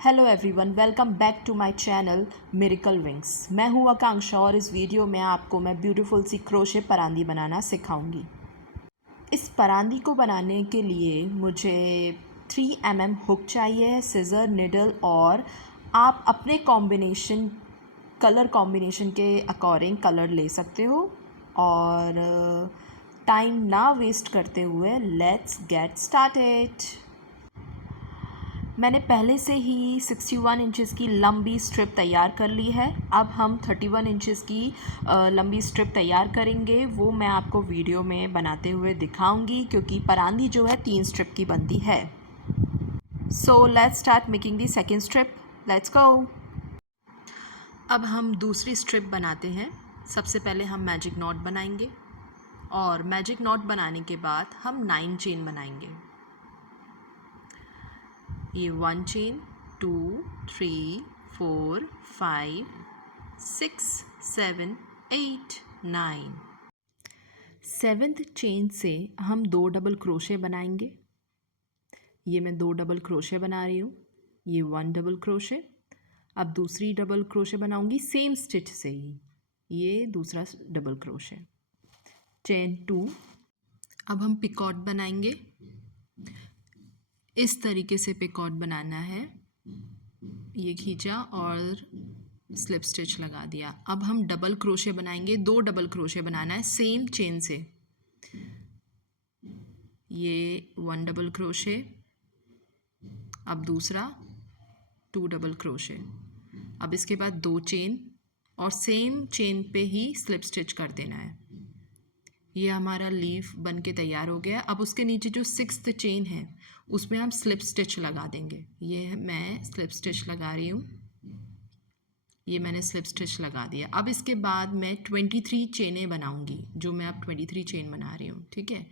Hello everyone, welcome back to my channel Miracle Wings. मैं हूँ आकांक्षा और इस वीडियो में आपको मैं ब्यूटीफुल सी क्रोशे परांदी बनाना सिखाऊंगी। इस परांदी को बनाने के लिए मुझे 3 mm हुक चाहिए, सिज़र, निडल और आप अपने कलर कॉम्बिनेशन के अकॉर्डिंग कलर ले सकते हो। और टाइम ना वेस्ट करते हुए लेट्स गेट स्टार्टेड। मैंने पहले से ही 61 इंचेस की लंबी स्ट्रिप तैयार कर ली है। अब हम 31 इंचेस की लंबी स्ट्रिप तैयार करेंगे, वो मैं आपको वीडियो में बनाते हुए दिखाऊंगी क्योंकि परांदी जो है 3 स्ट्रिप की बनती है। So let's start making the second strip. Let's go. अब हम दूसरी स्ट्रिप बनाते हैं। सबसे पहले हम मैजिक नॉट बनाएंगे और मैजिक नॉट बनाने के बाद हम 9 चेन बनाएंगे। ये 1 चेन, 2, 3, 4, 5, 6, 7, 8, 9। 7th चेन से हम 2 डबल क्रोशे बनाएंगे। ये मैं 2 डबल क्रोशे बना रही हूँ। ये 1 डबल क्रोशे। अब दूसरी डबल क्रोशे बनाऊंगी सेम स्टिच से ही। ये दूसरा डबल क्रोशे, चेन 2। अब हम पिकॉट बनाएंगे। इस तरीके से पिकॉट बनाना है। ये खींचा और स्लिप स्टिच लगा दिया। अब हम डबल क्रोशे बनाएंगे। 2 डबल क्रोशे बनाना है सेम चेन से। ये 1 डबल क्रोशे, अब दूसरा 2 डबल क्रोशे। अब इसके बाद 2 चेन और सेम चेन पे ही स्लिप स्टिच कर देना है। ये हमारा लीफ बन के तैयार हो गया। अब उसके नीचे जो 6th चेन है उसमें हम स्लिप स्टिच लगा देंगे। ये मैं स्लिप स्टिच लगा रही हूँ। ये मैंने स्लिप स्टिच लगा दिया। अब इसके बाद मैं 23 चेनें बनाऊंगी, जो मैं अब 23 चेन बना रही हूँ। ठीक है,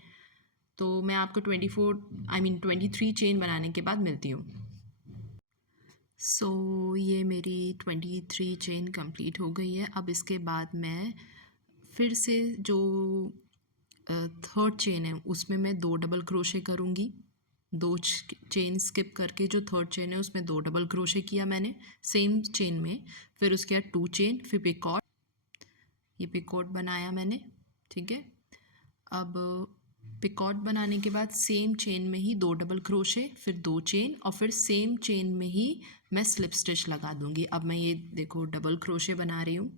तो मैं आपको 23 चेन बनाने के बाद मिलती हूँ। सो ये मेरी 23 चेन कंप्लीट हो गई है। अब इसके बाद मैं फिर से जो 3rd चेन है उसमें मैं 2 डबल क्रोशे करूँगी। 2 चेन स्किप करके जो 3rd चेन है उसमें 2 डबल क्रोशे किया मैंने सेम चेन में। फिर उसके बाद 2 चेन, फिर पिकॉट। ये पिकॉट बनाया मैंने। ठीक है, अब पिकॉट बनाने के बाद सेम चेन में ही 2 डबल क्रोशे, फिर 2 चेन और फिर सेम चेन में ही मैं स्लिप स्टिच लगा दूंगी। अब मैं ये देखो डबल क्रोशे बना रही हूँ।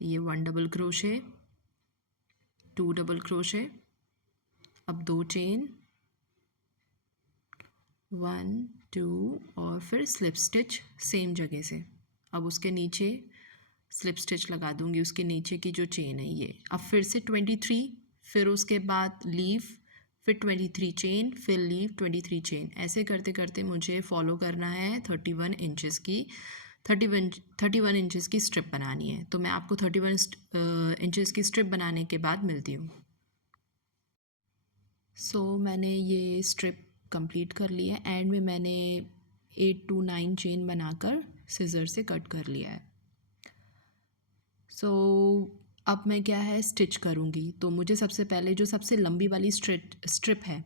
ये 1 डबल क्रोशे, 2 डबल क्रोशे, अब 2 चेन, 1, 2 और फिर स्लिप स्टिच सेम जगह से। अब उसके नीचे स्लिप स्टिच लगा दूंगी, उसके नीचे की जो चेन है ये। अब फिर से 23, फिर उसके बाद लीव, फिर 23 चेन, फिर लीव, 23 चेन। ऐसे करते करते मुझे फॉलो करना है 31 इंचेस की 31 इंचेस की स्ट्रिप बनानी है। तो मैं आपको 31 इंचेस की स्ट्रिप बनाने के बाद मिलती हूँ। सो मैंने ये स्ट्रिप कंप्लीट कर ली है। एंड में मैंने 8 to 9 चेन बनाकर सिज़र से कट कर लिया है। सो अब मैं क्या है स्टिच करूँगी। तो मुझे सबसे पहले जो सबसे लंबी वाली स्ट्रिप है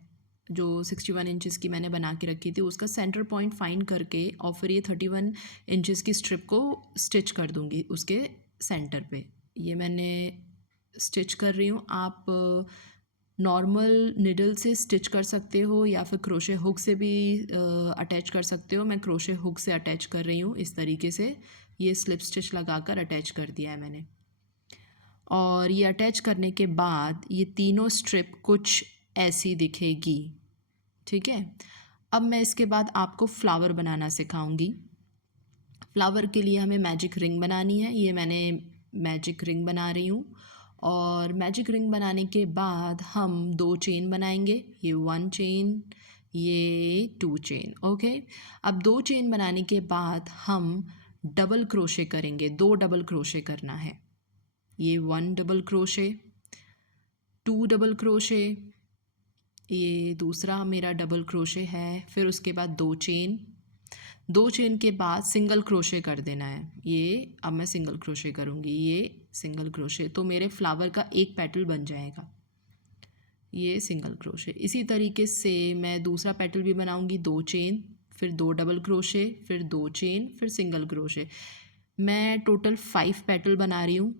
जो 61 इंचेस की मैंने बना के रखी थी, उसका सेंटर पॉइंट फाइंड करके और फिर ये 31 इंचेस की स्ट्रिप को स्टिच कर दूँगी उसके सेंटर पे। ये मैंने स्टिच कर रही हूँ। आप नॉर्मल निडल से स्टिच कर सकते हो या फिर क्रोशे हुक से भी अटैच कर सकते हो। मैं क्रोशे हुक से अटैच कर रही हूँ इस तरीके से। ये स्लिप स्टिच लगाकर अटैच कर दिया है मैंने। और ये अटैच करने के बाद ये तीनों स्ट्रिप कुछ ऐसी दिखेगी। ठीक है, अब मैं इसके बाद आपको फ्लावर बनाना सिखाऊंगी। फ्लावर के लिए हमें मैजिक रिंग बनानी है। ये मैंने मैजिक रिंग बना रही हूँ। और मैजिक रिंग बनाने के बाद हम 2 चेन बनाएंगे। ये 1 चेन, ये 2 चेन। ओके, अब 2 चेन बनाने के बाद हम डबल क्रोशे करेंगे। 2 डबल क्रोशे करना है। ये 1 डबल क्रोशे, 2 डबल क्रोशे, ये दूसरा मेरा डबल क्रोशे है। फिर उसके बाद 2 चेन, 2 चेन के बाद सिंगल क्रोशे कर देना है। ये अब मैं सिंगल क्रोशे करूँगी। ये सिंगल क्रोशे, तो मेरे फ्लावर का एक पेटल बन जाएगा। ये सिंगल क्रोशे। इसी तरीके से मैं दूसरा पेटल भी बनाऊँगी। 2 चेन, फिर 2 डबल क्रोशे, फिर 2 चेन, फिर सिंगल क्रोशे। मैं टोटल 5 पेटल बना रही हूँ।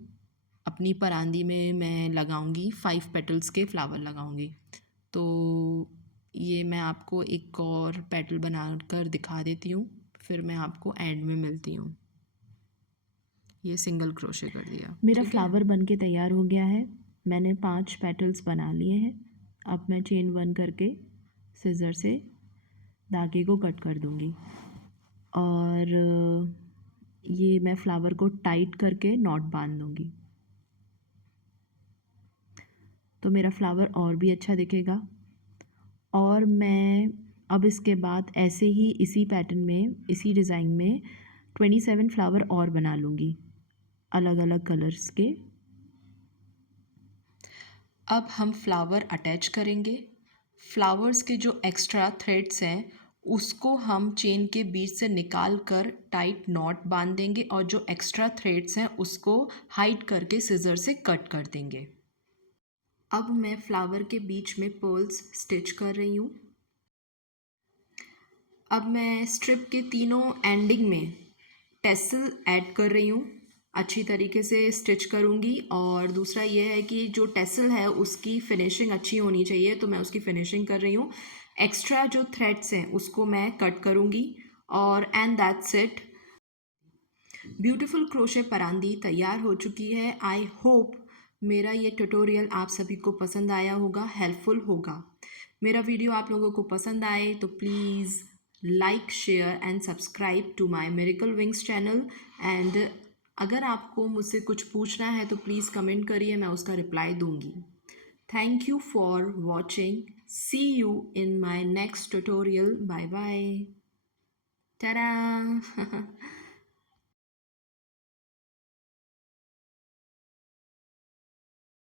अपनी परांदी में मैं लगाऊंगी 5 पेटल्स के फ्लावर लगाऊंगी। तो ये मैं आपको एक और पेटल बनाकर दिखा देती हूँ, फिर मैं आपको एंड में मिलती हूँ। ये सिंगल क्रोशे कर दिया। मेरा ठीक है। फ्लावर बन के तैयार हो गया है। मैंने 5 पेटल्स बना लिए हैं। अब मैं चेन 1 करके सिज़र से धागे को कट कर दूँगी और ये मैं फ्लावर को टाइट करके नॉट बांध दूँगी, तो मेरा फ्लावर और भी अच्छा दिखेगा। और मैं अब इसके बाद ऐसे ही इसी पैटर्न में, इसी डिज़ाइन में 27 फ्लावर और बना लूँगी अलग अलग कलर्स के। अब हम फ्लावर अटैच करेंगे। फ्लावर्स के जो एक्स्ट्रा थ्रेड्स हैं उसको हम चेन के बीच से निकाल कर टाइट नॉट बांध देंगे और जो एक्स्ट्रा थ्रेड्स हैं उसको हाइड करके सिज़र से कट कर देंगे। अब मैं फ्लावर के बीच में पर्ल्स स्टिच कर रही हूँ। अब मैं स्ट्रिप के तीनों एंडिंग में टेसल ऐड कर रही हूँ, अच्छी तरीके से स्टिच करूँगी। और दूसरा ये है कि जो टेसल है उसकी फिनिशिंग अच्छी होनी चाहिए, तो मैं उसकी फिनिशिंग कर रही हूँ। एक्स्ट्रा जो थ्रेड्स हैं उसको मैं कट करूँगी और and that's it. Beautiful crochet parandi तैयार हो चुकी है। आई होप मेरा ये ट्यूटोरियल आप सभी को पसंद आया होगा, हेल्पफुल होगा। मेरा वीडियो आप लोगों को पसंद आए तो please like, share and subscribe to my Miracle Wings channel. And अगर आपको मुझसे कुछ पूछना है तो प्लीज़ कमेंट करिए, मैं उसका रिप्लाई दूंगी। Thank you for watching. See you in my next tutorial. Bye bye. Ta-da!